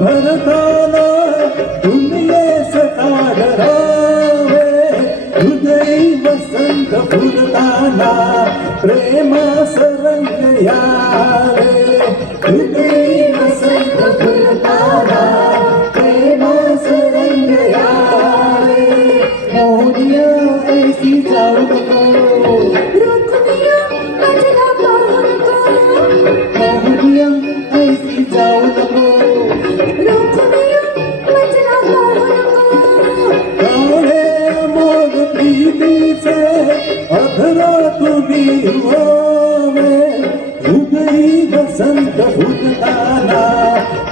भरताना दुनियेस आढळावे, हृदय वसंत फुलताना प्रेमास रंग यावे, हृदय वसंत फुलताना प्रेमास रंग यावे. मोहनिया ऐसी जाऊ नको, रुक्मिया माझ्या पाहतो, मोहनिया ऐसी जाऊ नको, रुक्मिया माझ्या पाहतो. काळे अमोल प्रीतीचे अधरा तुम्ही व्हावे, हृदय वसंत फुलताना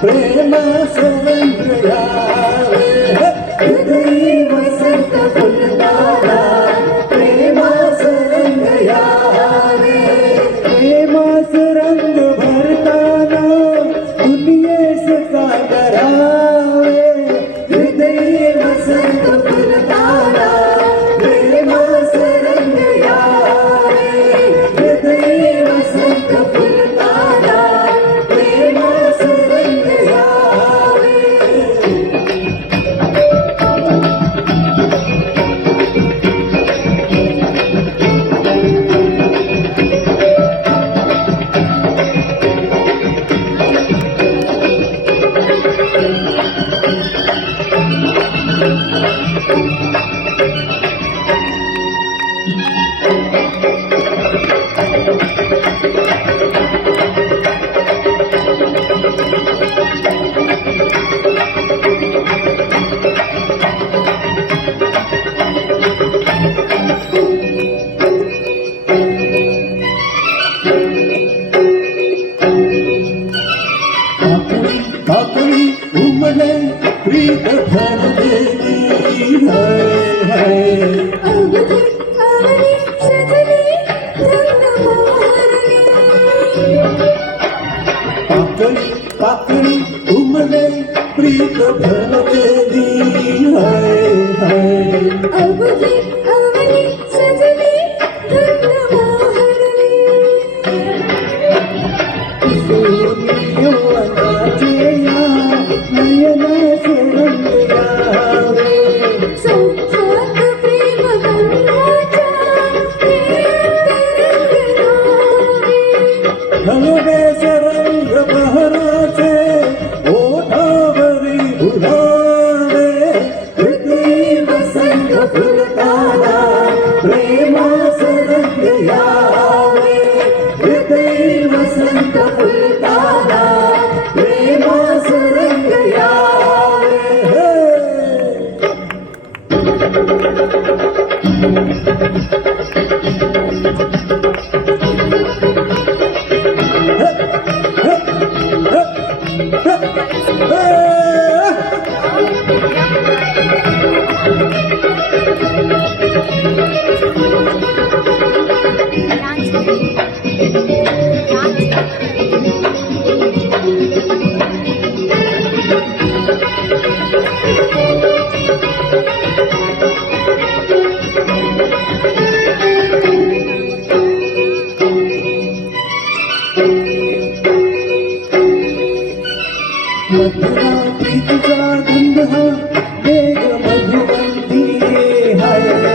प्रेमास रंग यावे, हृदय वसंत फुलताना प्रेमास रंग यावे. प्रेमास रंग भरताना दुनियेस सागरावे, हृदय वसंत फुलताना प्रेमास रंग यावे, हृदय वसंत फुलताना प्रेमास रंग यावे. काकडी उमले प्रीत भरलेली है. अवघी आवडी सजली रंगमोहरली. काकडी उमले प्रीत भरलेली है. अवघी आवडी सजली रंगमोहरली. सोनियो अनाजिया नयनास रंग यावे, सौख्यात प्रेम गंगाच्या प्रेम तरंग यावे. हलवेस रंग बहराचे ओठावरी उधावे, हृदय वसंत फुलताना प्रेमास रंग यावे, हृदय वसंत फुलताना प्रेमास रंग यावे. मधुरा प्रीतीचा गंध हा वेग मधुवंती हाय.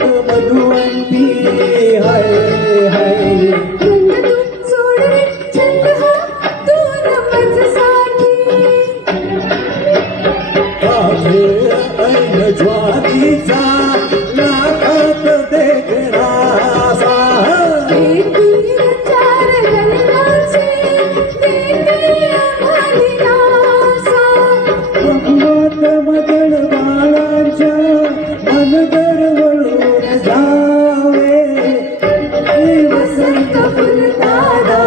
ग मधुवंती हाय हाय रंग तू सोड रे छंद हा तू न माझ्यासाठी काखेर ऐन ज्वारीचा नाकात देखणासा एक तीर चार गल्लाचे देते आम्हाली नासा मत मदन बाळांच्या मनगर वळून जावे हे वसंत फुलताना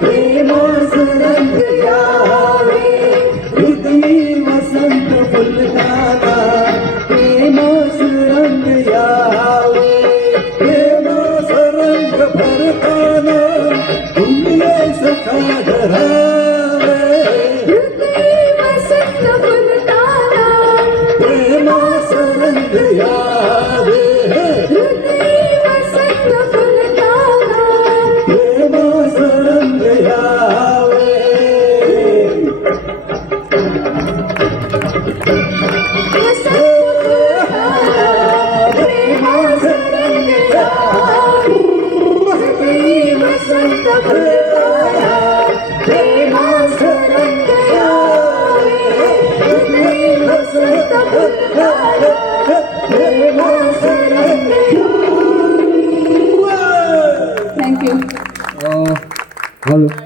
प्रेमास रंग यावे हृदयी वसंत फुलताना प्रेमास रंग यावे प्रेमास रंग भरताना तुम्ही सखा धरावे हृदय वसंत फुलताना प्रेमास रंग यावे